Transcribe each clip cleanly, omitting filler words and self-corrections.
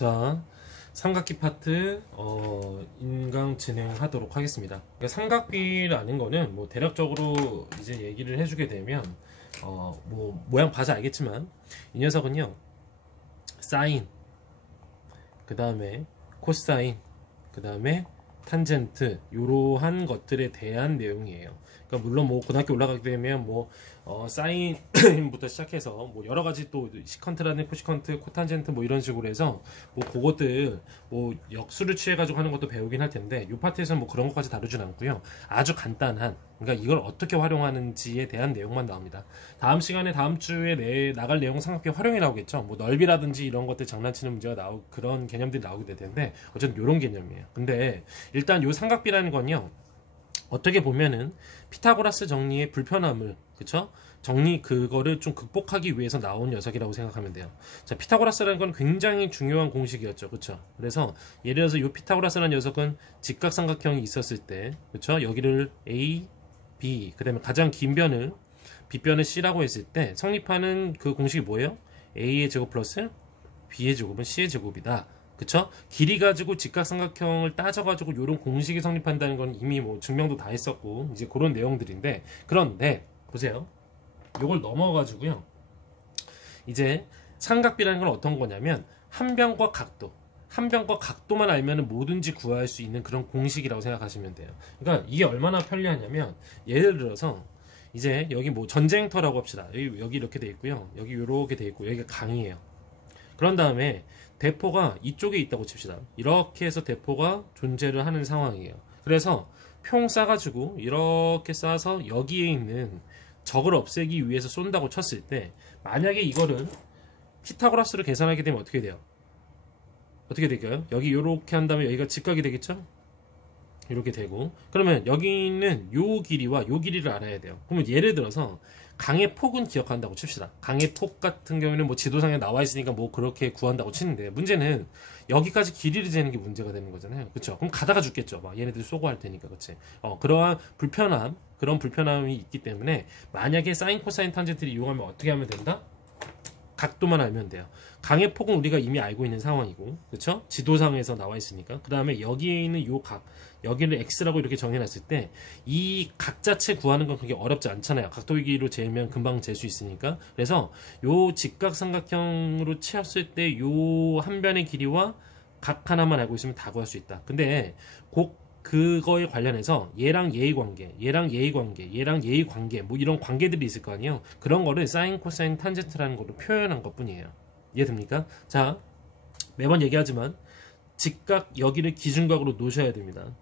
자, 삼각기 파트 인강 진행하도록 하겠습니다. 그러니까 삼각비라는 거는 뭐 대략적으로 이제 얘기를 해주게 되면 뭐 모양 봐서 알겠지만 이 녀석은요 사인, 그 다음에 코사인, 그 다음에 탄젠트, 이러한 것들에 대한 내용이에요. 그러니까 물론 뭐 고등학교 올라가게 되면 뭐 사인부터 시작해서 뭐 여러 가지 또 시컨트라는 코시컨트, 코탄젠트 뭐 이런 식으로 해서 뭐 그것들 뭐 역수를 취해 가지고 하는 것도 배우긴 할 텐데 이 파트에서는 뭐 그런 것까지 다루진 않고요. 아주 간단한, 그러니까 이걸 어떻게 활용하는지에 대한 내용만 나옵니다. 다음 시간에 다음 주에 나갈 내용 삼각비 활용이 나오겠죠. 뭐 넓이라든지 이런 것들 장난치는 문제가 그런 개념들이 나오게 될 텐데 어쨌든 이런 개념이에요. 근데 일단 요 삼각비라는 건요, 어떻게 보면은 피타고라스 정리의 불편함을, 그쵸? 그거를 좀 극복하기 위해서 나온 녀석이라고 생각하면 돼요. 자, 피타고라스라는 건 굉장히 중요한 공식이었죠. 그쵸? 그래서 예를 들어서 이 피타고라스라는 녀석은 직각삼각형이 있었을 때, 그쵸? 여기를 A, B, 그 다음에 가장 긴 변을 B변을 C라고 했을 때 성립하는 그 공식이 뭐예요? A의 제곱 플러스 B의 제곱은 C의 제곱이다. 그쵸? 길이 가지고 직각삼각형을 따져가지고 이런 공식이 성립한다는 건 이미 뭐 증명도 다 했었고 이제 그런 내용들인데, 그런데 보세요. 요걸 넘어가지고요, 이제 삼각비라는 건 어떤 거냐면 한 변과 각도만 알면 뭐든지 구할 수 있는 그런 공식이라고 생각하시면 돼요. 그러니까 이게 얼마나 편리하냐면, 예를 들어서 이제 여기 뭐 전쟁터라고 합시다. 여기 이렇게 돼 있고요, 여기 이렇게 돼 있고, 여기가 강이에요. 그런 다음에 대포가 이쪽에 있다고 칩시다. 이렇게 해서 대포가 존재를 하는 상황이에요. 그래서 평 쏴가지고 이렇게 쏴서 여기에 있는 적을 없애기 위해서 쏜다고 쳤을 때, 만약에 이거를 피타고라스로 계산하게 되면 어떻게 돼요? 어떻게 될까요? 여기 이렇게 한 다음에 여기가 직각이 되겠죠? 이렇게 되고, 그러면 여기 있는 요 길이와 요 길이를 알아야 돼요. 그러면 예를 들어서 강의 폭은 기억한다고 칩시다. 강의 폭 같은 경우에는 뭐 지도상에 나와 있으니까 뭐 그렇게 구한다고 치는데, 문제는 여기까지 길이를 재는 게 문제가 되는 거잖아요. 그쵸? 그럼 가다가 죽겠죠. 막 얘네들 쏘고 할 테니까. 그치? 그러한 그런 불편함이 있기 때문에 만약에 사인, 코사인, 탄젠트를 이용하면 어떻게 하면 된다? 각도만 알면 돼요. 강의 폭은 우리가 이미 알고 있는 상황이고, 그쵸? 지도상에서 나와 있으니까. 그 다음에 여기에 있는 요 각, 여기를 x라고 이렇게 정해놨을 때 이 각 자체 구하는 건 그렇게 어렵지 않잖아요. 각도기로 재면 금방 잴 수 있으니까. 그래서 요 직각삼각형으로 채웠을 때 요 한 변의 길이와 각 하나만 알고 있으면 다 구할 수 있다. 근데 그거에 관련해서 얘랑 얘의 관계, 얘랑 얘의 관계, 얘랑 얘의 관계, 뭐 이런 관계들이 있을 거 아니에요. 그런 거를 사인, 코사인, 탄젠트라는 걸로 표현한 것 뿐이에요. 이해됩니까? 자, 매번 얘기하지만 직각 여기를 기준각으로 놓으셔야 됩니다.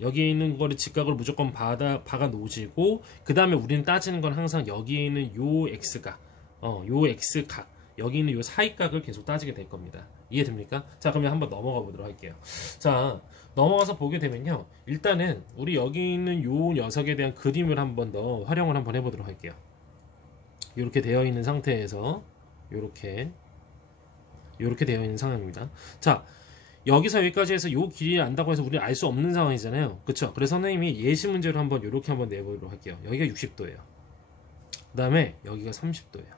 여기에 있는 거를 직각으로 무조건 박아 놓으시고, 그 다음에 우리는 따지는 건 항상 여기에 있는 요 x각, 요 x각, 여기 있는 요 사이각을 계속 따지게 될 겁니다. 이해됩니까? 자, 그러면 한번 넘어가 보도록 할게요. 자, 넘어가서 보게 되면요, 일단은 우리 여기 있는 요 녀석에 대한 그림을 한번 더 활용을 한번 해보도록 할게요. 이렇게 되어 있는 상태에서 이렇게 되어 있는 상황입니다. 자, 여기서 여기까지 해서 요 길이를 안다고 해서 우리는 알 수 없는 상황이잖아요. 그쵸? 그래서 선생님이 예시 문제로 한번 이렇게 한번 내보도록 할게요. 여기가 60도예요. 그 다음에 여기가 30도예요.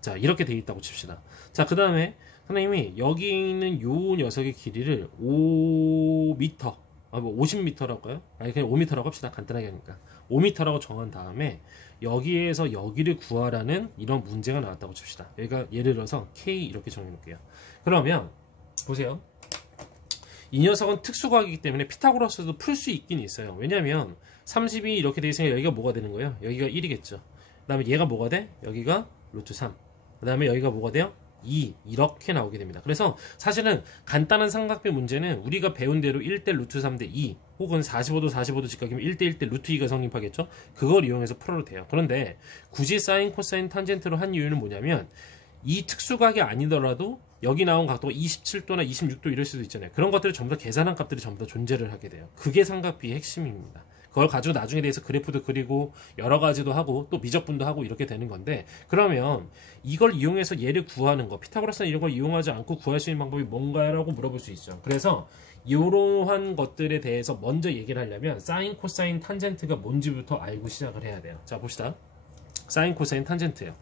자, 이렇게 돼 있다고 칩시다. 자, 그 다음에 선생님이 여기 있는 요 녀석의 길이를 5m, 뭐 50m라고 할까요? 아니, 그냥 5m라고 합시다. 간단하게 하니까 5m라고 정한 다음에 여기에서 여기를 구하라는 이런 문제가 나왔다고 칩시다. 여기가 예를 들어서 K 이렇게 정해 놓을게요. 그러면 보세요. 이 녀석은 특수각이기 때문에 피타고라스도 풀 수 있긴 있어요. 왜냐면 30이 이렇게 돼 있으니까 여기가 뭐가 되는 거예요? 여기가 1이겠죠. 그 다음에 얘가 뭐가 돼? 여기가 루트 3. 그 다음에 여기가 뭐가 돼요? 2. 이렇게 나오게 됩니다. 그래서 사실은 간단한 삼각비 문제는 우리가 배운 대로 1대 루트 3대 2 혹은 45도 직각이면 1대 1대 루트 2가 성립하겠죠. 그걸 이용해서 풀어도 돼요. 그런데 굳이 사인, 코사인, 탄젠트로 한 이유는 뭐냐면, 이 특수각이 아니더라도 여기 나온 각도가 27도나 26도 이럴 수도 있잖아요. 그런 것들을 전부 다 계산한 값들이 전부 다 존재를 하게 돼요. 그게 삼각비의 핵심입니다. 그걸 가지고 나중에 대해서 그래프도 그리고 여러 가지도 하고 또 미적분도 하고 이렇게 되는 건데, 그러면 이걸 이용해서 얘를 구하는 거, 피타고라스는 이런 걸 이용하지 않고 구할 수 있는 방법이 뭔가요? 라고 물어볼 수 있죠. 그래서 이러한 것들에 대해서 먼저 얘기를 하려면 사인, 코사인, 탄젠트가 뭔지부터 알고 시작을 해야 돼요. 자, 봅시다. 사인, 코사인, 탄젠트예요.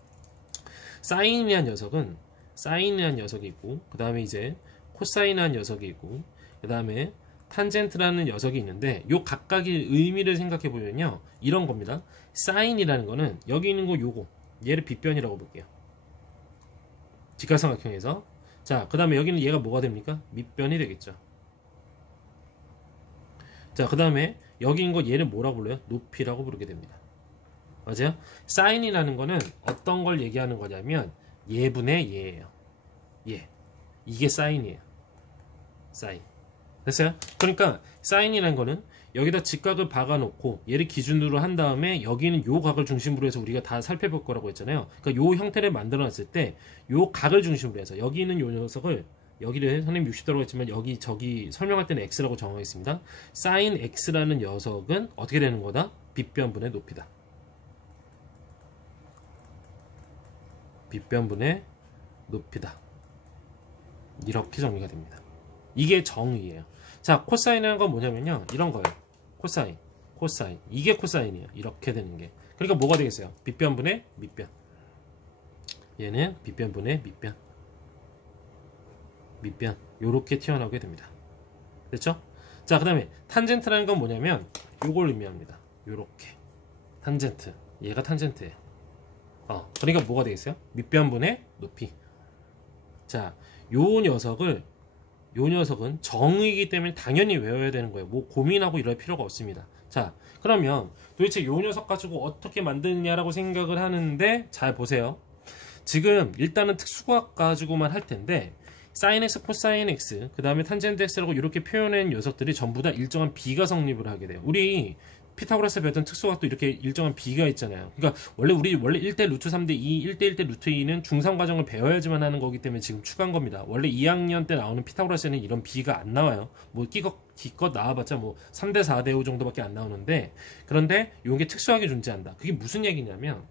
사인이라는 녀석은 사인이라는 녀석이 있고, 그 다음에 이제 코사인이라는 녀석이 있고, 그 다음에 탄젠트라는 녀석이 있는데, 요 각각의 의미를 생각해 보면요, 이런 겁니다. 사인이라는 거는 여기 있는 거 요거, 얘를 빗변이라고 볼게요. 직각삼각형에서. 자, 그 다음에 여기는 얘가 뭐가 됩니까? 밑변이 되겠죠. 자, 그 다음에 여기 있는 거 얘를 뭐라고 불러요? 높이라고 부르게 됩니다. 맞아요? 사인이라는 거는 어떤 걸 얘기하는 거냐면 얘분의 얘예요. 얘. 이게 사인이에요. 사인. 됐어요? 그러니까 사인이라는 거는 여기다 직각을 박아놓고 얘를 기준으로 한 다음에 여기는 요 각을 중심으로 해서 우리가 다 살펴볼 거라고 했잖아요. 그러니까 요 형태를 만들어놨을 때 요 각을 중심으로 해서 여기 있는 요 녀석을, 여기를 선생님 60도라고 했지만 여기 저기 설명할 때는 x라고 정하겠습니다. 사인 x라는 녀석은 어떻게 되는 거다? 빗변분의 높이다. 빗변분의 높이다. 이렇게 정리가 됩니다. 이게 정의예요. 자, 코사인이라는 건 뭐냐면요, 이런 거예요. 코사인, 코사인. 이게 코사인이에요. 이렇게 되는 게. 그러니까 뭐가 되겠어요? 빗변분의 밑변. 얘는 빗변분의 밑변. 밑변. 요렇게 튀어나오게 됩니다. 됐죠? 자, 그 다음에 탄젠트라는 건 뭐냐면 요걸 의미합니다. 요렇게. 탄젠트. 얘가 탄젠트예요. 그러니까 뭐가 되겠어요? 밑변분의 높이. 자, 요 녀석은 정의이기 때문에 당연히 외워야 되는 거예요. 뭐 고민하고 이럴 필요가 없습니다. 자, 그러면 도대체 요 녀석 가지고 어떻게 만드느냐라고 생각을 하는데, 잘 보세요. 지금 일단은 특수각 가지고만 할 텐데 사인 x, 코사인 x, 그 다음에 탄젠트 x라고 이렇게 표현한 녀석들이 전부 다 일정한 비가 성립을 하게 돼요. 우리 피타고라스 배웠던 특수각도 이렇게 일정한 비가 있잖아요. 그러니까 원래 1대 루트 3대 2, 1대 1대 루트 2는 중3 과정을 배워야지만 하는 거기 때문에 지금 추가한 겁니다. 원래 2학년 때 나오는 피타고라스에는 이런 비가 안 나와요. 뭐 기껏 나와봤자 뭐 3대 4대 5 정도밖에 안 나오는데, 그런데 이게 특수하게 존재한다. 그게 무슨 얘기냐면,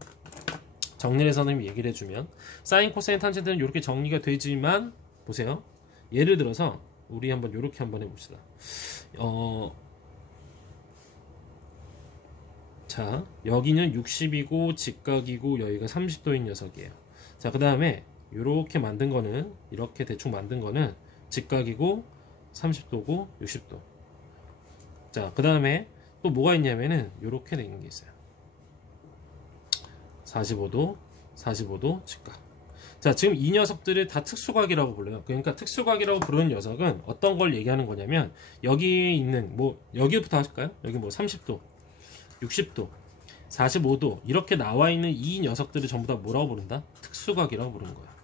정리를 선생님이 얘기를 해주면 사인, 코사인, 탄젠트는 이렇게 정리가 되지만, 보세요. 예를 들어서 우리 한번 이렇게 한번 해봅시다. 자, 여기는 60이고 직각이고 여기가 30도인 녀석이에요. 자, 그 다음에 이렇게 만든 거는, 이렇게 대충 만든 거는 직각이고 30도고 60도. 자, 그 다음에 또 뭐가 있냐면은 이렇게 된 게 있어요. 45도, 45도 직각. 자, 지금 이 녀석들을 다 특수각이라고 불러요. 그러니까 특수각이라고 부르는 녀석은 어떤 걸 얘기하는 거냐면, 여기에 있는, 뭐 여기부터 하실까요? 여기 뭐 30도, 60도, 45도 이렇게 나와 있는 이 녀석들을 전부 다 뭐라고 부른다? 특수각이라고 부르는 거야.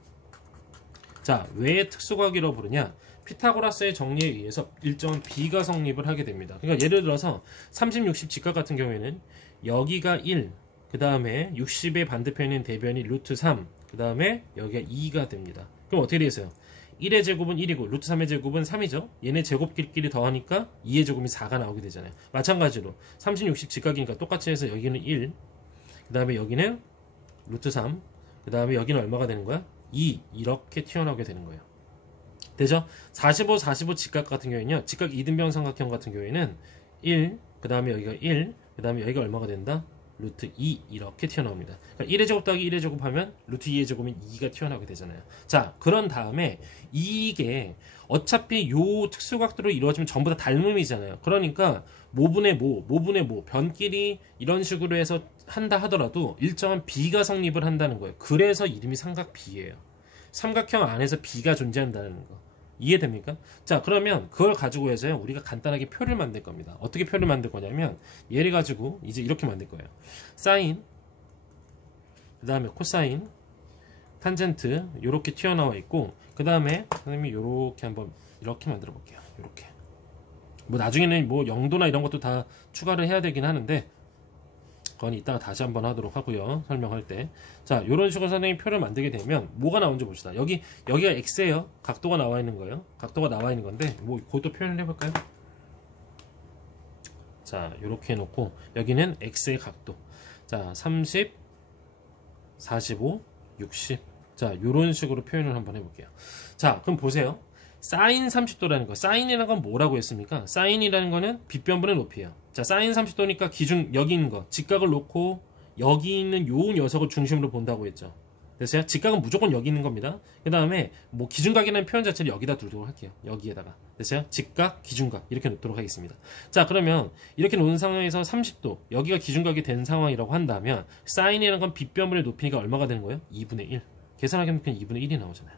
자, 왜 특수각이라고 부르냐? 피타고라스의 정리에 의해서 일정한 비가 성립을 하게 됩니다. 그러니까 예를 들어서 30, 60 직각 같은 경우에는 여기가 1, 그 다음에 60의 반대편인 대변이 루트 3, 그 다음에 여기가 2가 됩니다. 그럼 어떻게 되겠어요? 1의 제곱은 1이고 루트 3의 제곱은 3이죠. 얘네 제곱끼리 더하니까 2의 제곱이 4가 나오게 되잖아요. 마찬가지로 30, 60 직각이니까 똑같이 해서 여기는 1, 그 다음에 여기는 루트 3, 그 다음에 여기는 얼마가 되는 거야? 2. 이렇게 튀어나오게 되는 거예요. 되죠? 45, 45 직각 같은 경우에는요, 직각 이등변 삼각형 같은 경우에는 1, 그 다음에 여기가 1, 그 다음에 여기가 얼마가 된다? 루트 2 이렇게 튀어나옵니다. 그러니까 1의 제곱 더하기 1의 제곱 하면 루트 2의 제곱은 2가 튀어나오게 되잖아요. 자, 그런 다음에 이게 어차피 요 특수각도로 이루어지면 전부 다 닮음이잖아요. 그러니까 모분의 모, 변끼리 이런 식으로 해서 한다 하더라도 일정한 비가 성립을 한다는 거예요. 그래서 이름이 삼각비예요. 삼각형 안에서 비가 존재한다는 거. 이해됩니까? 자, 그러면 그걸 가지고 해서요, 우리가 간단하게 표를 만들 겁니다. 어떻게 표를 만들 거냐면, 얘를 가지고 이제 이렇게 만들 거예요. 사인, 그 다음에 코사인, 탄젠트 이렇게 튀어나와 있고, 그 다음에 선생님이 이렇게 한번 이렇게 만들어 볼게요. 이렇게. 뭐 나중에는 뭐 0도나 이런 것도 다 추가를 해야 되긴 하는데, 그건 이따가 다시 한번 하도록 하고요. 설명할 때. 자, 이런 식으로 선생님이 표를 만들게 되면 뭐가 나오는지 봅시다. 여기가 x예요. 각도가 나와 있는 거예요. 각도가 나와 있는 건데, 뭐 그것도 표현을 해볼까요? 자, 이렇게 해놓고 여기는 x의 각도. 자, 30, 45, 60. 자, 이런 식으로 표현을 한번 해볼게요. 자, 그럼 보세요. 사인 30도라는 거. 사인이라는 건 뭐라고 했습니까? 사인이라는 거는 빗변분의 높이예요. 자, 사인 30도니까 기준 여기 있는 거, 직각을 놓고 여기 있는 요 녀석을 중심으로 본다고 했죠. 됐어요? 직각은 무조건 여기 있는 겁니다. 그 다음에 뭐 기준각이라는 표현 자체를 여기다 두도록 할게요. 여기에다가. 됐어요? 직각, 기준각 이렇게 놓도록 하겠습니다. 자, 그러면 이렇게 놓은 상황에서 30도 여기가 기준각이 된 상황이라고 한다면 사인이라는 건 빗변분의 높이가 얼마가 되는 거예요? 2분의 1. 계산하게 하면 그냥 2분의 1이 나오잖아요.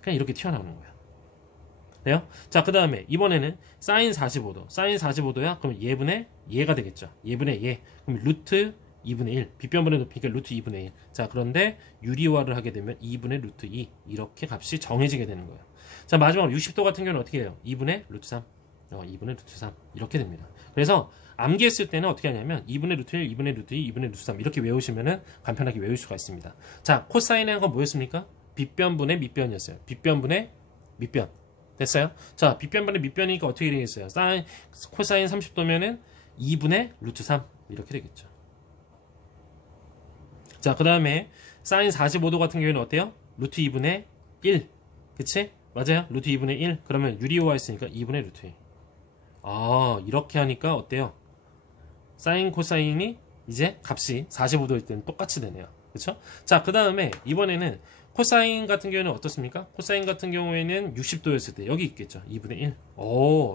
그냥 이렇게 튀어나오는 거예요. 돼요? 자, 그 다음에 이번에는 사인 45도. 사인 45도야? 그럼 얘분의 얘가 되겠죠. 얘분의 얘. 그럼 루트 2분의 1. 빗변분의 높이니까 루트 2분의 1. 자, 그런데 유리화를 하게 되면 2분의 루트 2. 이렇게 값이 정해지게 되는 거예요. 자, 마지막으로 60도 같은 경우는 어떻게 해요? 2분의 루트 3. 2분의 루트 3. 이렇게 됩니다. 그래서 암기했을 때는 어떻게 하냐면 2분의 루트 1, 2분의 루트 2, 2분의 루트 3 이렇게 외우시면은 간편하게 외울 수가 있습니다. 자, 코사인이라는 건 뭐였습니까? 빗변분의 밑변이었어요. 빗변분의 밑변. 됐어요? 자, 빗변분의 밑변이니까 어떻게 되겠어요? 코사인 30도면은 2분의 루트 3 이렇게 되겠죠. 자, 그 다음에 사인 45도 같은 경우에는 어때요? 루트 2분의 1. 그치? 맞아요? 루트 2분의 1. 그러면 유리화 했으니까 2분의 루트 1. 아, 이렇게 하니까 어때요? 사인, 코사인이 이제 값이 45도일 때는 똑같이 되네요. 그쵸? 자, 그 다음에 이번에는 코사인 같은 경우에는 어떻습니까? 코사인 같은 경우에는 60도였을 때 여기 있겠죠. 2분의 1.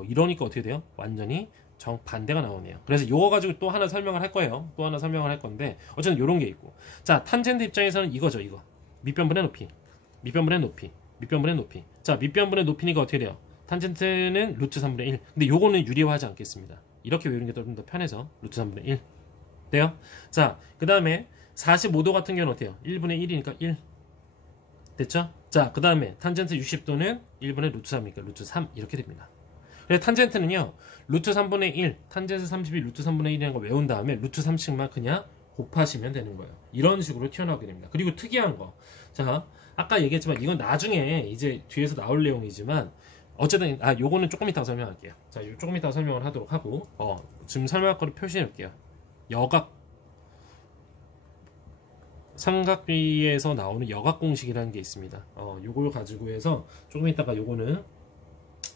이러니까 어떻게 돼요? 완전히 정반대가 나오네요. 그래서 이거 가지고 또 하나 설명을 할 거예요. 또 하나 설명을 할 건데 어쨌든 이런 게 있고. 자, 탄젠트 입장에서는 이거죠. 이거. 밑변분의 높이. 밑변분의 높이. 밑변분의 높이. 자, 밑변분의 높이니까 어떻게 돼요? 탄젠트는 루트 3분의 1. 근데 요거는 유리화하지 않겠습니다. 이렇게 외우는 게 좀 더 편해서 루트 3분의 1. 돼요? 자, 그 다음에 45도 같은 경우는 어때요? 1분의 1이니까 1. 됐죠? 자, 그 다음에 탄젠트 60도는 1분의 루트 3이니까 루트 3 이렇게 됩니다. 그래서 탄젠트는요, 루트 3분의 1, 탄젠트 32 루트 3분의 1이라는 거 외운 다음에 루트 3씩만 그냥 곱하시면 되는 거예요. 이런 식으로 튀어나오게 됩니다. 그리고 특이한 거. 자, 아까 얘기했지만 이건 나중에 이제 뒤에서 나올 내용이지만 어쨌든 요거는 조금 이따가 설명할게요. 자, 조금 이따가 설명을 하도록 하고 지금 설명할 거를 표시해 놓을게요. 여각 삼각비에서 나오는 여각 공식이라는 게 있습니다. 요걸 가지고 해서 조금 이따가 요거는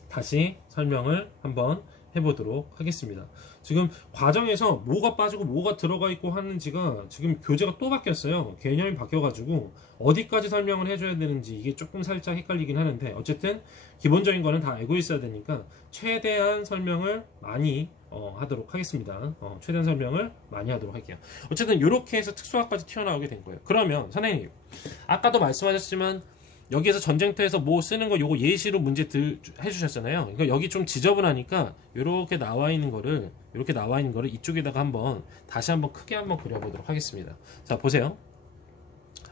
다시 설명을 한번 해보도록 하겠습니다. 지금 과정에서 뭐가 빠지고 뭐가 들어가 있고 하는지가 지금 교재가 또 바뀌었어요. 개념이 바뀌어가지고 어디까지 설명을 해줘야 되는지 이게 조금 살짝 헷갈리긴 하는데 어쨌든 기본적인 거는 다 알고 있어야 되니까 최대한 설명을 많이 하도록 하겠습니다. 최대한 설명을 많이 하도록 할게요. 어쨌든 이렇게 해서 특수학까지 튀어나오게 된 거예요. 그러면 선생님 아까도 말씀하셨지만 여기에서 전쟁터에서 뭐 쓰는 거 요거 예시로 문제 해주셨잖아요. 그러니까 여기 좀 지저분하니까 이렇게 나와 있는 거를 이쪽에다가 다시 한번 크게 한번 그려보도록 하겠습니다. 자, 보세요.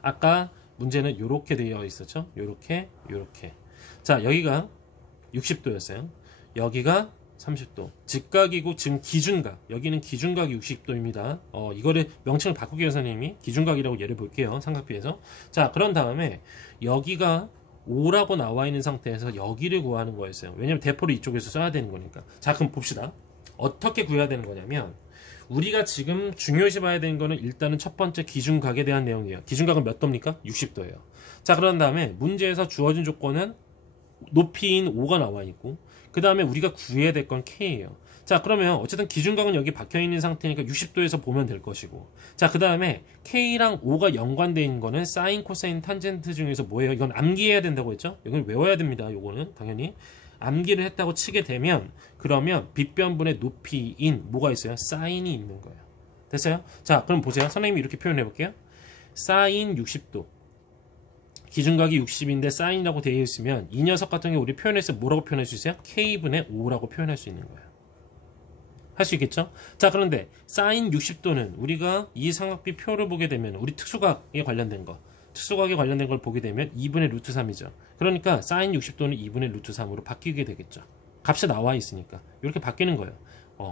아까 문제는 이렇게 되어 있었죠. 요렇게. 자, 여기가 60도였어요. 여기가 30도. 직각이고 지금 기준각. 여기는 기준각이 60도입니다. 이거를 명칭을 바꾸게요, 선생님이. 기준각이라고 예를 볼게요. 삼각비에서. 자, 그런 다음에 여기가 5라고 나와 있는 상태에서 여기를 구하는 거였어요. 왜냐면 대포를 이쪽에서 써야 되는 거니까. 자, 그럼 봅시다. 어떻게 구해야 되는 거냐면 우리가 지금 중요시 봐야 되는 거는 일단은 첫 번째 기준각에 대한 내용이에요. 기준각은 몇 도입니까? 60도예요. 자, 그런 다음에 문제에서 주어진 조건은 높이인 5가 나와 있고 그 다음에 우리가 구해야 될 건 K예요. 자, 그러면 어쨌든 기준각은 여기 박혀있는 상태니까 60도에서 보면 될 것이고 자, 그 다음에 K랑 5가 연관되어 있는 거는 사인, 코사인, 탄젠트 중에서 뭐예요? 이건 암기해야 된다고 했죠? 이건 외워야 됩니다. 요거는 당연히 암기를 했다고 치게 되면 그러면 빗변분의 높이인 뭐가 있어요? 사인이 있는 거예요. 됐어요? 자, 그럼 보세요. 선생님이 이렇게 표현해 볼게요. 사인 60도 기준각이 60인데 사인이라고 되어 있으면 이 녀석 같은 경우 우리 표현해서 뭐라고 표현할 수 있어요? K분의 5라고 표현할 수 있는 거예요. 할 수 있겠죠? 자, 그런데 사인 60도는 우리가 이 삼각비 표를 보게 되면 우리 특수각에 관련된 걸 보게 되면 2분의 루트 3이죠. 그러니까 사인 60도는 2분의 루트 3으로 바뀌게 되겠죠. 값이 나와 있으니까 이렇게 바뀌는 거예요.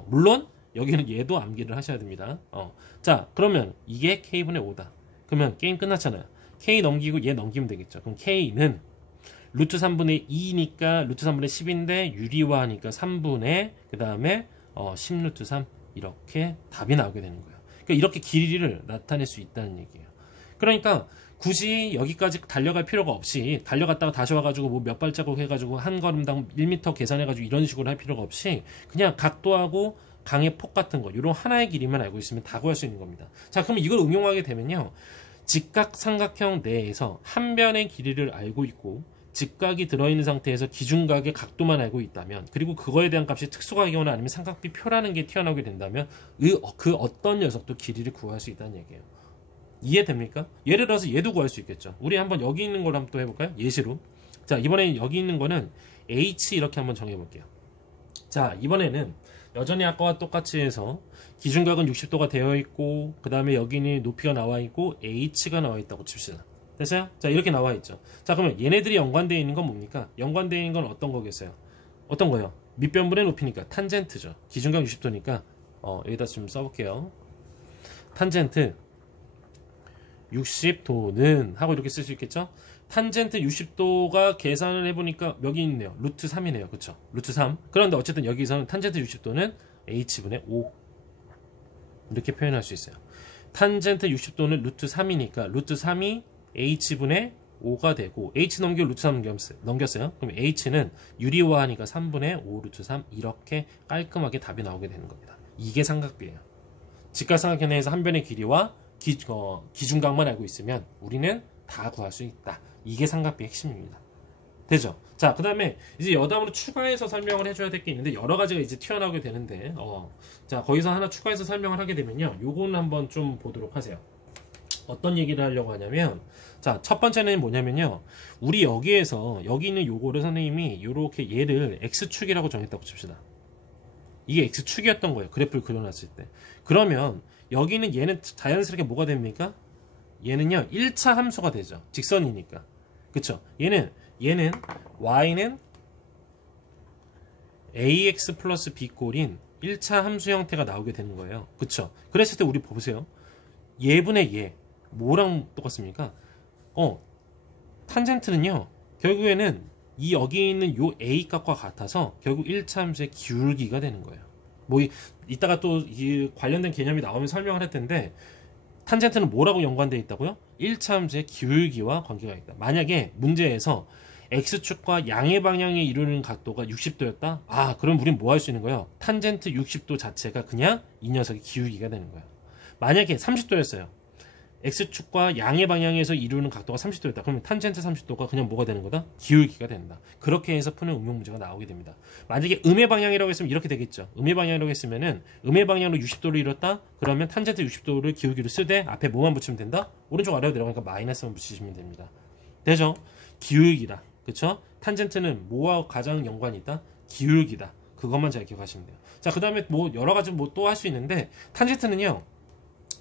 물론 여기는 얘도 암기를 하셔야 됩니다. 자, 그러면 이게 K분의 5다. 그러면 게임 끝났잖아요. K 넘기고 얘 넘기면 되겠죠. 그럼 K는 루트 3분의 2니까 루트 3분의 10인데 유리화하니까 3분의 그 다음에 10루트 3 이렇게 답이 나오게 되는 거예요. 그러니까 이렇게 길이를 나타낼 수 있다는 얘기예요. 그러니까 굳이 여기까지 달려갈 필요가 없이 달려갔다가 다시 와가지고 뭐 몇 발자국 해가지고 한 걸음당 1m 계산해가지고 이런 식으로 할 필요가 없이 그냥 각도하고 강의 폭 같은 거 이런 하나의 길이만 알고 있으면 다 구할 수 있는 겁니다. 자, 그럼 이걸 응용하게 되면요. 직각삼각형 내에서 한 변의 길이를 알고 있고 직각이 들어있는 상태에서 기준각의 각도만 알고 있다면, 그리고 그거에 대한 값이 특수각이거나 아니면 삼각비 표라는 게 튀어나오게 된다면 그 어떤 녀석도 길이를 구할 수 있다는 얘기예요. 이해됩니까? 예를 들어서 얘도 구할 수 있겠죠. 우리 한번 여기 있는 걸 한번 또 해볼까요? 예시로. 자, 이번에 여기 있는 거는 h 이렇게 한번 정해볼게요. 자, 이번에는 여전히 아까와 똑같이 해서 기준각은 60도가 되어 있고, 그 다음에 여기는 높이가 나와 있고 h가 나와 있다고 칩시다. 됐어요? 자, 이렇게 나와 있죠. 자, 그러면 얘네들이 연관되어 있는 건 뭡니까? 연관되어 있는 건 어떤 거겠어요? 어떤 거요? 밑변분의 높이니까 탄젠트죠. 기준각 60도니까 여기다 좀 써볼게요. 탄젠트 60도는 하고 이렇게 쓸 수 있겠죠? 탄젠트 60도가 계산을 해보니까 여기 있네요. 루트 3이네요. 그쵸? 루트 3. 그런데 어쨌든 여기서는 탄젠트 60도는 h분의 5 이렇게 표현할 수 있어요. 탄젠트 60도는 루트 3이니까 루트 3이 h분의 5가 되고, h 넘기고 루트 3 넘겼어요. 그럼 h는 유리화하니까 3분의 5 루트 3 이렇게 깔끔하게 답이 나오게 되는 겁니다. 이게 삼각비예요. 직각삼각형 내에서 한 변의 길이와 기준각만 알고 있으면 우리는 다 구할 수 있다. 이게 삼각비의 핵심입니다. 되죠? 자, 그 다음에 이제 여담으로 추가해서 설명을 해줘야 될 게 있는데, 여러 가지가 이제 튀어나오게 되는데, 자, 거기서 하나 추가해서 설명을 하게 되면요, 요거는 한번 좀 보도록 하세요. 어떤 얘기를 하려고 하냐면, 자, 첫 번째는 뭐냐면요, 우리 여기에서 여기 있는 요거를 선생님이 요렇게 얘를 x축이라고 정했다고 칩시다. 이게 x축이었던 거예요. 그래프를 그려놨을 때. 그러면 여기는 얘는 자연스럽게 뭐가 됩니까? 얘는요 1차 함수가 되죠. 직선이니까. 그쵸? 얘는 y는 ax 플러스 b 꼴인 1차 함수 형태가 나오게 되는 거예요. 그쵸? 그랬을 때 우리 보세요. 얘분의 얘 뭐랑 똑같습니까? 탄젠트는요 결국에는 이 여기 있는 요 a 값과 같아서 결국 1차 함수의 기울기가 되는 거예요. 뭐 이따가 또 이 관련된 개념이 나오면 설명을 할 텐데, 탄젠트는 뭐라고 연관되어 있다고요? 1차 함수의 기울기와 관계가 있다. 만약에 문제에서 x축과 양의 방향에 이루는 각도가 60도였다? 아, 그럼 우린 뭐 할 수 있는 거예요? 탄젠트 60도 자체가 그냥 이 녀석의 기울기가 되는 거예요. 만약에 30도였어요. x축과 양의 방향에서 이루는 각도가 30도였다. 그러면 탄젠트 30도가 그냥 뭐가 되는 거다? 기울기가 된다. 그렇게 해서 푸는 응용 문제가 나오게 됩니다. 만약에 음의 방향이라고 했으면 이렇게 되겠죠. 음의 방향이라고 했으면은 음의 방향으로 60도를 이뤘다? 그러면 탄젠트 60도를 기울기로 쓰되 앞에 뭐만 붙이면 된다? 오른쪽 아래로 내려가니까 마이너스만 붙이시면 됩니다. 되죠? 기울기다. 그쵸? 탄젠트는 뭐와 가장 연관이 있다? 기울기다. 그것만 잘 기억하시면 돼요. 자, 그 다음에 뭐 여러 가지 뭐 또 할 수 있는데, 탄젠트는요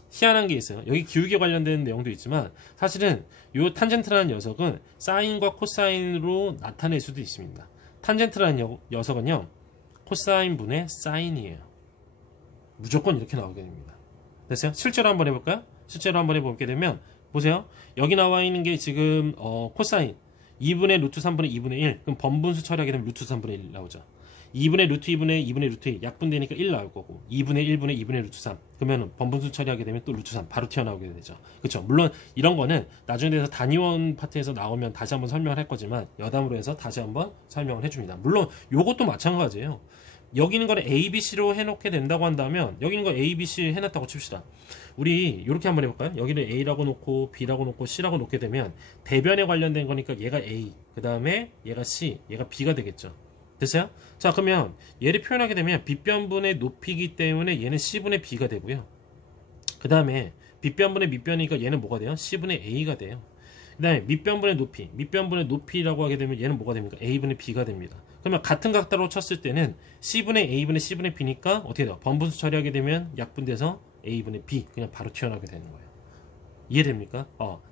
희한한 게 있어요. 여기 기울기 관련된 내용도 있지만 사실은 이 탄젠트라는 녀석은 사인과 코사인으로 나타낼 수도 있습니다. 탄젠트라는 녀석은요 코사인 분의 사인이에요. 무조건 이렇게 나오게 됩니다. 됐어요? 실제로 한번 해볼까요? 실제로 한번 해보게 되면 보세요. 여기 나와 있는 게 지금 코사인 2분의 루트 3분의 2분의 1. 그럼 번분수 처리하게 되면 루트 3분의 1 나오죠. 2분의 루트 2분의 2분의 루트 2 약분되니까 1 나올 거고, 2분의 1분의 2분의 루트 3 그러면 번분수 처리하게 되면 또 루트 3 바로 튀어나오게 되죠. 그렇죠? 물론 이런 거는 나중에 돼서 단위원 파트에서 나오면 다시 한번 설명을 할 거지만 여담으로 해서 다시 한번 설명을 해줍니다. 물론 요것도 마찬가지예요. 여기 있는 거를 A, B, C로 해놓게 된다고 한다면, 여기 있는 거 A, B, C 해놨다고 칩시다. 우리 이렇게 한번 해볼까요? 여기를 A라고 놓고 B라고 놓고 C라고 놓게 되면 대변에 관련된 거니까 얘가 A, 그 다음에 얘가 C, 얘가 B가 되겠죠. 됐어요? 자, 그러면 얘를 표현하게 되면 빗변분의 높이기 때문에 얘는 C분의 B가 되고요. 그 다음에 빗변분의 밑변이니까 얘는 뭐가 돼요? C분의 A가 돼요. 그 다음에 밑변분의 높이, 밑변분의 높이라고 하게 되면 얘는 뭐가 됩니까? A분의 B가 됩니다. 그러면 같은 각도로 쳤을 때는 C분의 A분의 C분의 B니까 어떻게 돼요? 번분수 처리하게 되면 약분돼서 A분의 B 그냥 바로 튀어나오게 되는 거예요. 이해됩니까?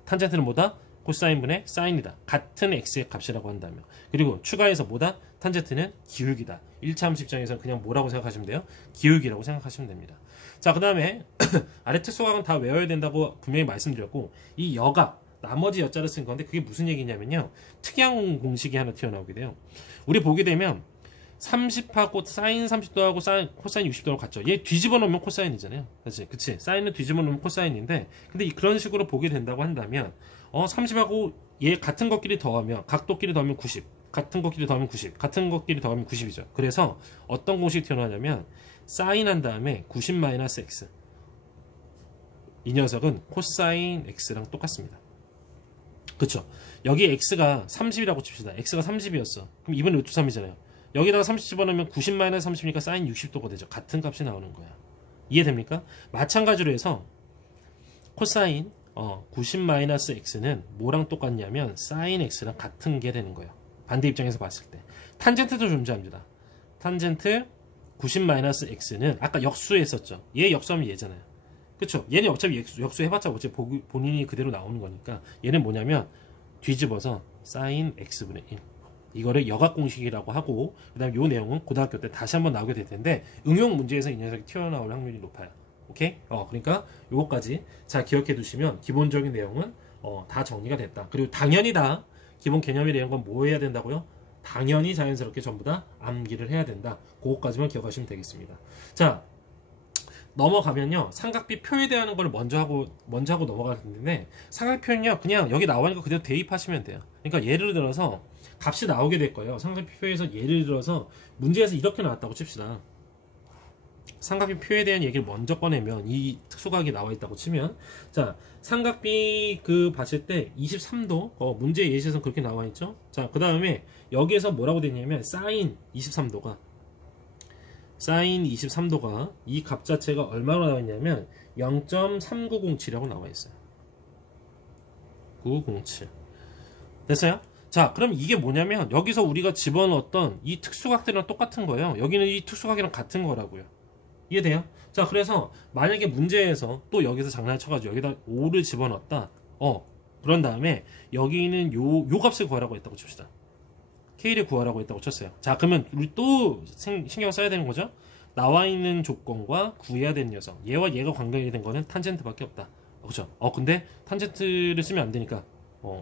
탄젠트는 뭐다? 코사인분의 사인이다. 같은 x의 값이라고 한다면. 그리고 추가해서 뭐다? 탄젠트는 기울기다. 1차 함수 입장에서 그냥 뭐라고 생각하시면 돼요? 기울기라고 생각하시면 됩니다. 자, 그 다음에 아래 특수각은 다 외워야 된다고 분명히 말씀드렸고, 이 여각, 나머지 여자를 쓴 건데 그게 무슨 얘기냐면요, 특이한 공식이 하나 튀어나오게 돼요. 우리 보게 되면 30하고 사인 30도하고 코사인 60도로 같죠. 얘 뒤집어 놓으면 코사인이잖아요. 그치? 사인은 뒤집어 놓으면 코사인인데, 근데 그런 식으로 보게 된다고 한다면 30하고 얘 같은 것끼리 더하면, 각도끼리 더하면 90, 같은 것끼리 더하면 90, 같은 것끼리 더하면 90이죠. 그래서 어떤 공식이 튀어나오냐면 사인 한 다음에 90 마이너스 x, 이 녀석은 코사인 x랑 똑같습니다. 그쵸? 여기 x가 30이라고 칩시다. x가 30이었어. 그럼 2분의 루트 3이잖아요. 여기다가 30 집어넣으면 90-30이니까 사인 60도가 되죠. 같은 값이 나오는 거야. 이해됩니까? 마찬가지로 해서 코사인 90-x는 뭐랑 똑같냐면 사인 x랑 같은 게 되는 거예요. 반대 입장에서 봤을 때. 탄젠트도 존재합니다. 탄젠트 90-x는 아까 역수했었죠. 얘 역수하면 얘잖아요. 그쵸? 얘는 어차피 역수해봤자 어차피 본인이 그대로 나오는 거니까 얘는 뭐냐면 뒤집어서 사인 x분의 1 이거를 역학공식이라고 하고 그 다음에 이 내용은 고등학교 때 다시 한번 나오게 될 텐데 응용 문제에서 이 녀석이 튀어나올 확률이 높아요. 오케이? 그러니까 요거까지 잘 기억해 두시면 기본적인 내용은 다 정리가 됐다. 그리고 당연히 다 기본 개념에 대한 건 뭐 해야 된다고요? 당연히 자연스럽게 전부 다 암기를 해야 된다. 그거까지만 기억하시면 되겠습니다. 자, 넘어가면요. 삼각비 표에 대한 걸 먼저 하고 넘어갈 텐데 삼각비 표는요. 그냥 여기 나오니까 그대로 대입하시면 돼요. 그러니까 예를 들어서 값이 나오게 될 거예요. 삼각비 표에서 예를 들어서 문제에서 이렇게 나왔다고 칩시다. 삼각비 표에 대한 얘기를 먼저 꺼내면 이 특수각이 나와 있다고 치면 자 삼각비 그 봤을 때 23도 문제 예시에서 그렇게 나와 있죠. 자 그 다음에 여기에서 뭐라고 되냐면 사인 23도가 이 값 자체가 얼마로 나와 있냐면 0.3907이라고 나와 있어요. 907 됐어요? 자 그럼 이게 뭐냐면 여기서 우리가 집어넣었던 이 특수각들이랑 똑같은 거예요. 여기는 이 특수각이랑 같은 거라고요. 이해돼요? 자 그래서 만약에 문제에서 또 여기서 장난을 쳐가지고 여기다 5를 집어넣었다. 그런 다음에 여기는 요 값을 구하라고 했다고 칩시다. K를 구하라고 했다고 쳤어요. 자 그러면 우리 또 신경 써야 되는 거죠. 나와 있는 조건과 구해야 되는 녀석 얘와 얘가 관계가 된 거는 탄젠트밖에 없다. 그렇죠? 근데 탄젠트를 쓰면 안 되니까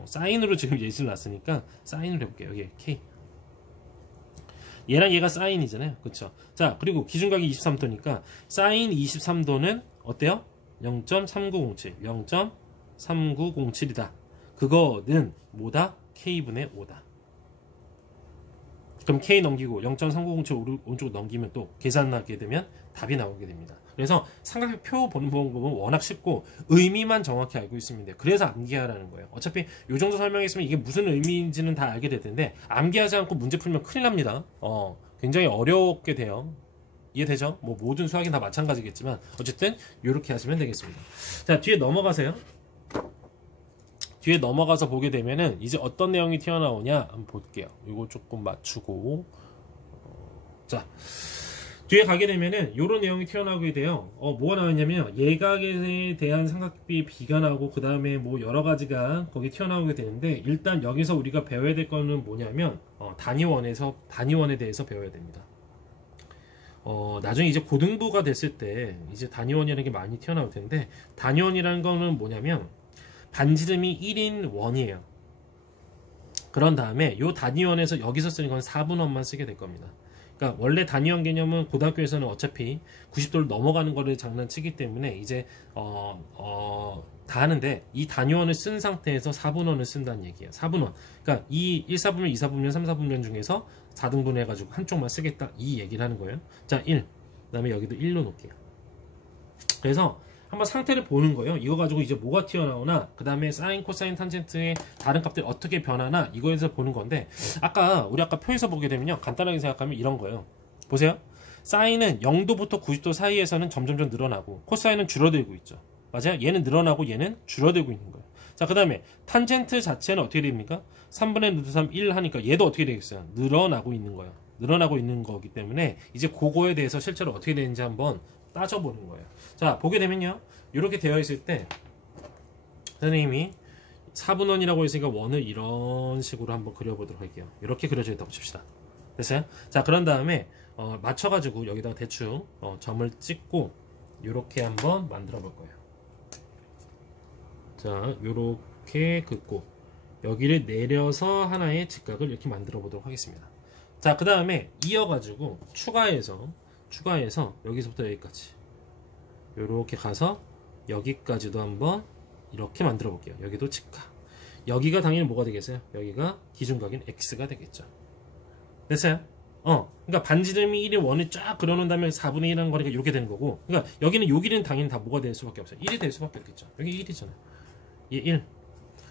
사인으로 지금 예시를 놨으니까 사인을 해볼게요. 여기 K 얘랑 얘가 사인이잖아요. 그쵸? 자 그리고 기준각이 23도니까 사인 23도는 어때요? 0.3907 0.3907이다. 그거는 뭐다? K분의 5다. 그럼 K 넘기고 0.3907 오른쪽으로 넘기면 또 계산하게 되면 답이 나오게 됩니다. 그래서 삼각표 보는 방법은 워낙 쉽고 의미만 정확히 알고 있으면 돼요. 그래서 암기하라는 거예요. 어차피 이 정도 설명했으면 이게 무슨 의미인지는 다 알게 될 텐데 암기하지 않고 문제 풀면 큰일 납니다. 굉장히 어렵게 돼요. 이해되죠? 뭐 모든 수학이 다 마찬가지겠지만 어쨌든 이렇게 하시면 되겠습니다. 자 뒤에 넘어가세요. 뒤에 넘어가서 보게 되면은 이제 어떤 내용이 튀어나오냐 한번 볼게요. 이거 조금 맞추고 자 뒤에 가게 되면은 이런 내용이 튀어나오게 돼요. 뭐가 나왔냐면 예각에 대한 삼각비 비가 나오고 그 다음에 뭐 여러 가지가 거기 튀어나오게 되는데 일단 여기서 우리가 배워야 될 거는 뭐냐면 단위원에 대해서 배워야 됩니다. 나중에 이제 고등부가 됐을 때 이제 단위원이라는 게 많이 튀어나올 텐데 단위원이라는 거는 뭐냐면 반지름이 1인 원이에요. 그런 다음에 요 단위원에서 여기서 쓰는 건 4분원만 쓰게 될 겁니다. 그러니까 원래 단위원 개념은 고등학교에서는 어차피 90도를 넘어가는 거를 장난치기 때문에 이제 다 하는데 이 단위원을 쓴 상태에서 4분원을 쓴다는 얘기예요. 4분원. 그러니까 이 1사분면, 2사분면, 3사분면 중에서 4등분 해가지고 한쪽만 쓰겠다 이 얘기를 하는 거예요. 자 1. 그 다음에 여기도 1로 놓을게요. 그래서 한번 상태를 보는 거예요. 이거 가지고 이제 뭐가 튀어나오나 그 다음에 사인, 코사인, 탄젠트의 다른 값들이 어떻게 변하나 이거에서 보는 건데 우리 아까 표에서 보게 되면요. 간단하게 생각하면 이런 거예요. 보세요. 사인은 0도부터 90도 사이에서는 점점점 늘어나고 코사인은 줄어들고 있죠. 맞아요? 얘는 늘어나고 얘는 줄어들고 있는 거예요. 자, 그 다음에 탄젠트 자체는 어떻게 됩니까? 3분의 루트 3, 1 하니까 얘도 어떻게 되겠어요? 늘어나고 있는 거예요. 늘어나고 있는 거기 때문에 이제 그거에 대해서 실제로 어떻게 되는지 한번 따져보는 거예요. 자 보게 되면요 이렇게 되어 있을 때 선생님이 4분원이라고 했으니까 원을 이런 식으로 한번 그려보도록 할게요. 이렇게 그려져 있다고 칩시다. 됐어요? 자 그런 다음에 맞춰가지고 여기다가 대충 점을 찍고 이렇게 한번 만들어 볼 거예요. 자 이렇게 긋고 여기를 내려서 하나의 직각을 이렇게 만들어 보도록 하겠습니다. 자 그 다음에 이어가지고 추가해서 여기서부터 여기까지 이렇게 가서 여기까지도 한번 이렇게 만들어 볼게요. 여기도 직각. 여기가 당연히 뭐가 되겠어요? 여기가 기준각인 x가 되겠죠. 됐어요? 그러니까 반지름이 1이 원을 쫙 그려놓은 다음에 4분의 1하는 거니까 이렇게 되는 거고, 그러니까 여기는 요 길이는 당연히 다 뭐가 될 수밖에 없어요. 1이 될 수밖에 없겠죠. 여기 1이잖아. 얘 1.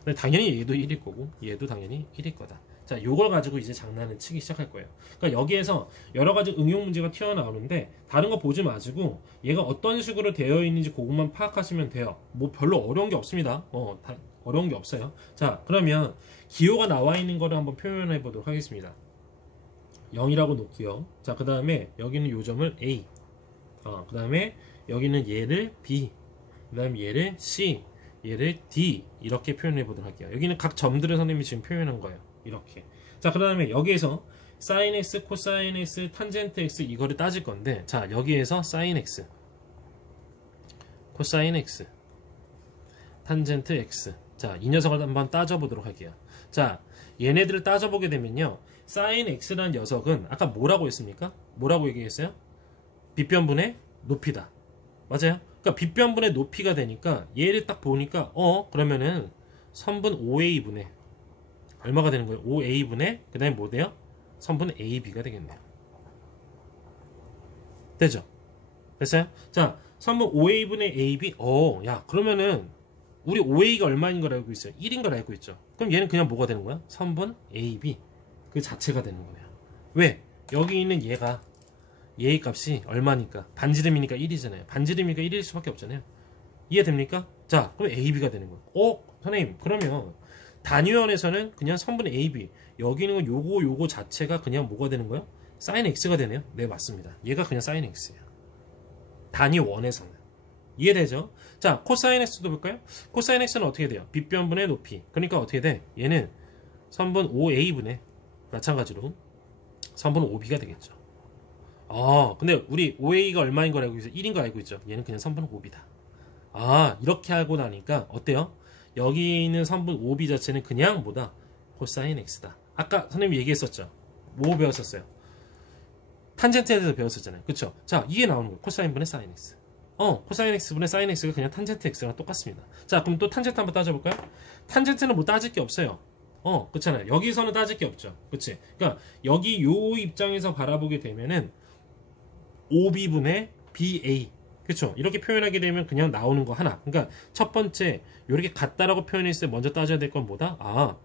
근데 당연히 얘도 1일 거고, 얘도 당연히 1일 거다. 자, 요걸 가지고 이제 장난을 치기 시작할 거예요. 그러니까 여기에서 여러 가지 응용 문제가 튀어나오는데, 다른 거 보지 마시고, 얘가 어떤 식으로 되어 있는지 그것만 파악하시면 돼요. 뭐 별로 어려운 게 없습니다. 다 어려운 게 없어요. 자, 그러면 기호가 나와 있는 거를 한번 표현해 보도록 하겠습니다. 0이라고 놓고요. 자, 그 다음에 여기는 요점을 A, 그 다음에 여기는 얘를 B, 그 다음에 얘를 C, 얘를 D 이렇게 표현해 보도록 할게요. 여기는 각 점들을 선생님이 지금 표현한 거예요. 이렇게. 자, 그 다음에 여기에서 sin x, cosine x, 탄젠트 x 이거를 따질 건데, 자, 여기에서 sin x, cosine x, 탄젠트 x. 자, 이 녀석을 한번 따져보도록 할게요. 자, 얘네들을 따져보게 되면요, sin x라는 녀석은 아까 뭐라고 했습니까? 뭐라고 얘기했어요? 빗변분의 높이다. 맞아요? 그러니까 빗변분의 높이가 되니까 얘를 딱 보니까 그러면은 선분 5a분의 얼마가 되는 거예요? 5a분의 그 다음에 뭐 돼요? 선분 ab가 되겠네요. 되죠? 됐어요? 자, 선분 5a분의 ab. 야, 그러면은 우리 5a가 얼마인 걸 알고 있어요? 1인 걸 알고 있죠. 그럼 얘는 그냥 뭐가 되는 거야? 선분 ab 그 자체가 되는 거예요. 왜? 여기 있는 얘가 얘의 값이 얼마니까? 반지름이니까 1이잖아요. 반지름이니까 1일 수밖에 없잖아요. 이해됩니까? 자, 그럼 ab가 되는 거예요. 선생님, 그러면 단위원에서는 그냥 선분 ab, 여기 있는 건 요거 자체가 그냥 뭐가 되는 거예요? sin x가 되네요. 네, 맞습니다. 얘가 그냥 sin x예요. 단위원에서는. 이해되죠? 자, 코사인 x도 볼까요? 코사인 x는 어떻게 돼요? 빗변분의 높이. 그러니까 어떻게 돼? 얘는 선분 5a분의 마찬가지로 선분 5b가 되겠죠. 근데 우리 5a가 얼마인 걸 알고 있어요? 1인 걸 알고 있죠. 얘는 그냥 선분 5b다. 이렇게 하고 나니까 어때요? 여기 있는 선분 5b 자체는 그냥 뭐다? 코사인 x다. 아까 선생님이 얘기했었죠. 뭐 배웠었어요? 탄젠트에 대해서 배웠었잖아요. 그쵸? 자, 이게 나오는 거예요. 코사인 분의 사인 x. 코사인 x분의 사인 x가 그냥 탄젠트 x랑 똑같습니다. 자, 그럼 또 탄젠트 한번 따져볼까요? 탄젠트는 뭐 따질 게 없어요. 그렇잖아요. 여기서는 따질 게 없죠. 그치? 그러니까 여기 요 입장에서 바라보게 되면은 5b분의 ba. 그쵸? 이렇게 표현하게 되면 그냥 나오는 거 하나. 그러니까 첫 번째 이렇게 같다라고 표현했을 때 먼저 따져야 될 건 뭐다?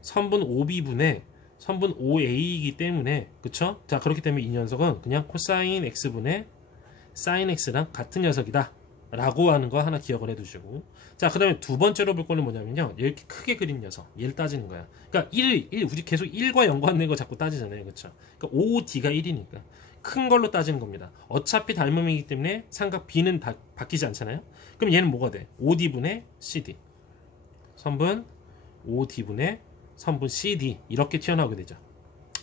선분 5b분의 선분 5a이기 때문에, 그쵸? 자, 그렇기 때문에 이 녀석은 그냥 코사인 x분의 사인 x랑 같은 녀석이다 라고 하는 거 하나 기억을 해두시고, 자, 그 다음에 두 번째로 볼 거는 뭐냐면요, 이렇게 크게 그린 녀석, 얘를 따지는 거야. 그러니까 1, 우리 계속 1과 연관된 거 자꾸 따지잖아요. 그쵸? 그러니까 5d가 1이니까 큰 걸로 따지는 겁니다. 어차피 닮음이기 때문에 삼각 B는 바뀌지 않잖아요. 그럼 얘는 뭐가 돼? 5d분의 CD, 선분 5d분의 선분 CD 이렇게 튀어나오게 되죠.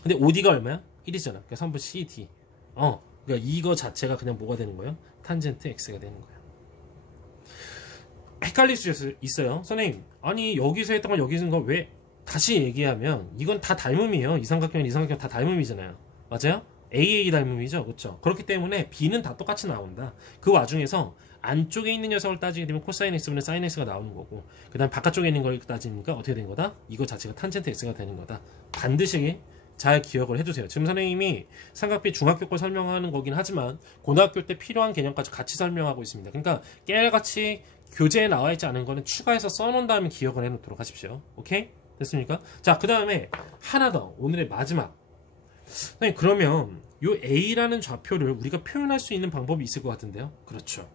근데 5d가 얼마야? 1이잖아. 그러니까 선분 CD. 그러니까 이거 자체가 그냥 뭐가 되는 거예요? 탄젠트 x가 되는 거예요. 헷갈릴 수 있어요. 선생님, 아니 여기서 했던 건 여기서 했던 건 왜 다시 얘기하면 이건 다 닮음이에요. 이삼각형 다 닮음이잖아요. 맞아요? AA 닮음이죠. 그렇죠? 그렇기 때문에 B는 다 똑같이 나온다. 그 와중에서 안쪽에 있는 녀석을 따지게 되면 코사인 x분의 사인 x가 나오는 거고, 그 다음 바깥쪽에 있는 걸 따지니까 어떻게 된 거다? 이거 자체가 탄젠트 x가 되는 거다. 반드시 잘 기억을 해두세요. 지금 선생님이 삼각비 중학교 걸 설명하는 거긴 하지만 고등학교 때 필요한 개념까지 같이 설명하고 있습니다. 그러니까 깨알같이 교재에 나와 있지 않은 거는 추가해서 써놓은 다음에 기억을 해놓도록 하십시오. 오케이? 됐습니까? 자, 그 다음에 하나 더, 오늘의 마지막. 선생님, 그러면 요 A라는 좌표를 우리가 표현할 수 있는 방법이 있을 것 같은데요? 그렇죠.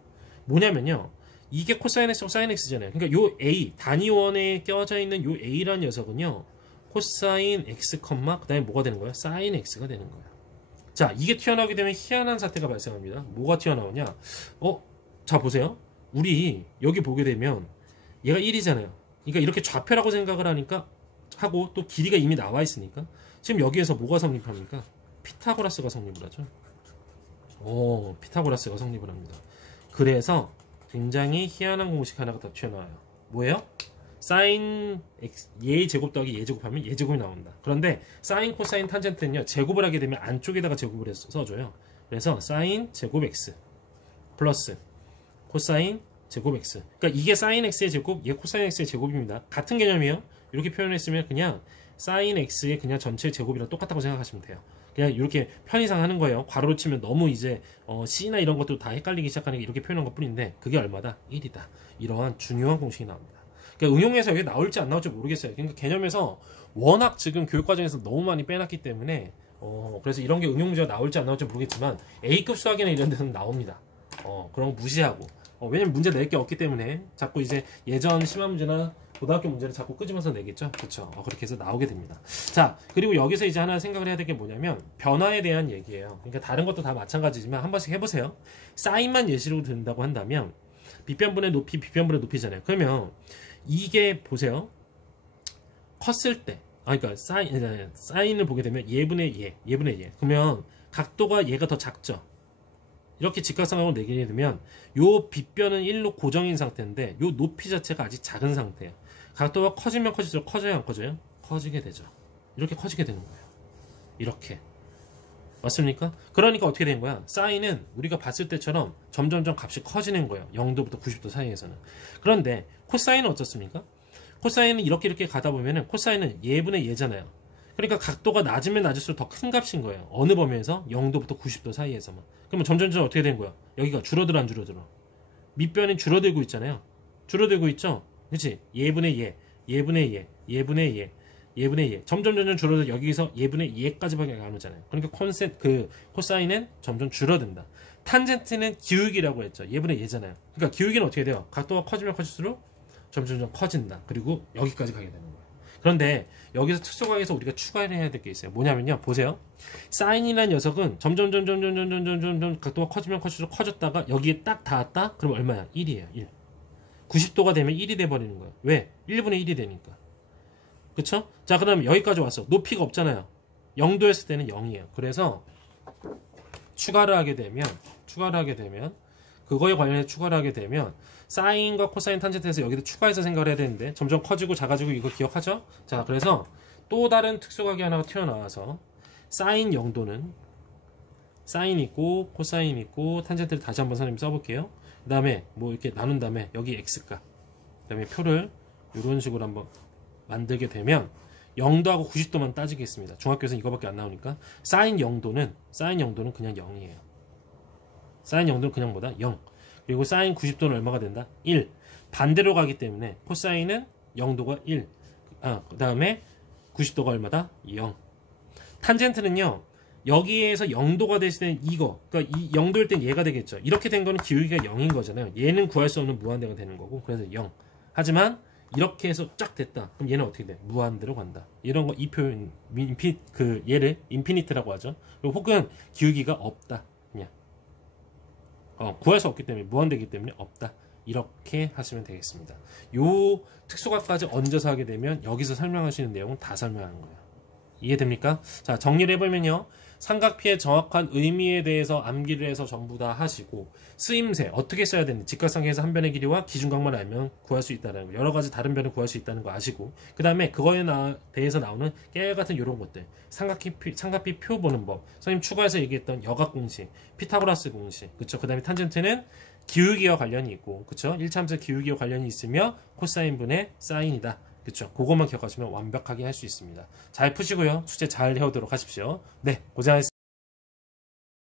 뭐냐면요, 이게 코사인 X고 사인 X잖아요. 그러니까 요 A, 단위원에 껴져 있는 요 A라는 녀석은요, 코사인 X, 그 다음에 뭐가 되는 거예요? 사인 X가 되는 거예요. 자, 이게 튀어나오게 되면 희한한 사태가 발생합니다. 뭐가 튀어나오냐? 자, 보세요. 우리 여기 보게 되면 얘가 1이잖아요. 그러니까 이렇게 좌표라고 생각을 하니까 하고 또 길이가 이미 나와 있으니까 지금 여기에서 뭐가 성립합니까? 피타고라스가 성립을 하죠. 피타고라스가 성립을 합니다. 그래서 굉장히 희한한 공식 하나가 더 튀어나와요. 뭐예요? 사인 얘 제곱 더하기 얘 제곱하면 얘 제곱이 나온다. 그런데 사인 코사인 탄젠트는요, 제곱을 하게 되면 안쪽에다가 제곱을 해서 써줘요. 그래서 사인 제곱 x 플러스 코사인 제곱 x. 그러니까 이게 사인 x의 제곱, 이게 코사인 x의 제곱입니다. 같은 개념이에요. 이렇게 표현했으면 그냥 사인 x의 그냥 전체 제곱이랑 똑같다고 생각하시면 돼요. 그냥 이렇게 편의상 하는 거예요. 괄호로 치면 너무 이제 C나 이런 것도 다 헷갈리기 시작하는 게 이렇게 표현한 것 뿐인데 그게 얼마다? 1이다. 이러한 중요한 공식이 나옵니다. 그러니까 응용에서 여기 나올지 안 나올지 모르겠어요. 그러니까 개념에서 워낙 지금 교육과정에서 너무 많이 빼놨기 때문에 그래서 이런 게 응용 문제가 나올지 안 나올지 모르겠지만 A급 수학이나 이런 데는 나옵니다. 그런 거 무시하고 왜냐면 문제 낼 게 없기 때문에 자꾸 이제 예전 심화 문제나 고등학교 문제를 자꾸 끄집어서 내겠죠. 그렇죠. 그렇게 해서 나오게 됩니다. 자, 그리고 여기서 이제 하나 생각을 해야 될 게 뭐냐면 변화에 대한 얘기예요. 그러니까 다른 것도 다 마찬가지지만 한 번씩 해보세요. 사인만 예시로 든다고 한다면 빗변분의 높이, 빗변분의 높이잖아요. 그러면 이게 보세요. 컸을 때, 그러니까 사인을 보게 되면 예분의 예, 예분의 예. 그러면 각도가 얘가 더 작죠. 이렇게 직각삼각형을 내게 되면 요 빗변은 1로 고정인 상태인데 요 높이 자체가 아직 작은 상태예요. 각도가 커지면 커질수록 커져요, 안 커져요? 커지게 되죠. 이렇게 커지게 되는 거예요. 이렇게. 맞습니까? 그러니까 어떻게 된 거야? 사인은 우리가 봤을 때처럼 점점점 값이 커지는 거예요. 0도부터 90도 사이에서는. 그런데 코사인은 어떻습니까? 코사인은 이렇게 가다 보면은 코사인은 예분의 예잖아요. 그러니까 각도가 낮으면 낮을수록 더 큰 값인 거예요. 어느 범위에서? 0도부터 90도 사이에서만. 그러면 점점점 어떻게 된 거야? 여기가 줄어들어 안 줄어들어? 밑변이 줄어들고 있잖아요. 줄어들고 있죠? 그치? 예분의 예, 예분의 예, 예분의 예, 예분의 예. 점점 줄어들어 여기서 예분의 예까지밖에 안 오잖아요. 그러니까 코사인은 점점 줄어든다. 탄젠트는 기울기라고 했죠. 예분의 예잖아요. 그러니까 기울기는 어떻게 돼요? 각도가 커지면 커질수록 점점 커진다. 그리고 여기까지 가게 되는 거예요. 그런데 여기서 특수과에서 우리가 추가해야 될 게 있어요. 뭐냐면요. 보세요. 사인이라는 녀석은 점점 각도가 커지면 커질수록 커졌다가 여기에 딱 닿았다? 그럼 얼마야? 1이에요. 1. 90도가 되면 1이 돼버리는 거예요. 왜? 1분의 1이 되니까. 그쵸? 자, 그럼 여기까지 왔어. 높이가 없잖아요. 0도 했을 때는 0이에요. 그래서 추가를 하게 되면 그거에 관련해서 추가를 하게 되면 사인과 코사인 탄젠트에서 여기도 추가해서 생각을 해야 되는데 점점 커지고 작아지고 이거 기억하죠? 자, 그래서 또 다른 특수각이 하나가 튀어나와서 사인 0도는 사인 있고 코사인 있고 탄젠트를 다시 한번 선생님 써볼게요. 그 다음에 뭐 이렇게 나눈 다음에 여기 x값 그 다음에 표를 이런 식으로 한번 만들게 되면 0도하고 90도만 따지겠습니다. 중학교에서는 이거밖에 안 나오니까 사인 0도는 그냥 0이에요. 사인 0도는 그냥 뭐다? 0. 그리고 사인 90도는 얼마가 된다? 1. 반대로 가기 때문에 코사인은 0도가 1. 그 다음에 90도가 얼마다? 0. 탄젠트는요. 여기에서 0도가 됐을 때는 이거. 그러니까 이 0도일 땐 얘가 되겠죠. 이렇게 된 거는 기울기가 0인 거잖아요. 얘는 구할 수 없는 무한대가 되는 거고. 그래서 0. 하지만 이렇게 해서 쫙 됐다. 그럼 얘는 어떻게 돼? 무한대로 간다. 이런 거 이 표현 얘를 인피니트라고 하죠. 그리고 혹은 기울기가 없다. 그냥 구할 수 없기 때문에 무한대이기 때문에 없다. 이렇게 하시면 되겠습니다. 요 특수각까지 얹어서 하게 되면 여기서 설명할 수 있는 내용은 다 설명하는 거예요. 이해됩니까? 자, 정리를 해보면요. 삼각피의 정확한 의미에 대해서 암기를 해서 전부 다 하시고 쓰임새 어떻게 써야 되는지 직각삼각형에서 한 변의 길이와 기준각만 알면 구할 수 있다는 거, 여러 가지 다른 변을 구할 수 있다는 거 아시고 그 다음에 그거에 대해서 나오는 깨알같은 이런 것들 삼각비 표 보는 법 선생님 추가해서 얘기했던 여각 공식 피타고라스 공식 그쵸? 그 다음에 탄젠트는 기울기와 관련이 있고 그쵸? 1차함수 기울기와 관련이 있으며 코사인분의 사인이다. 그쵸? 그것만 기억하시면 완벽하게 할 수 있습니다. 잘 푸시고요. 숙제 잘 해오도록 하십시오. 네, 고생하셨습니다.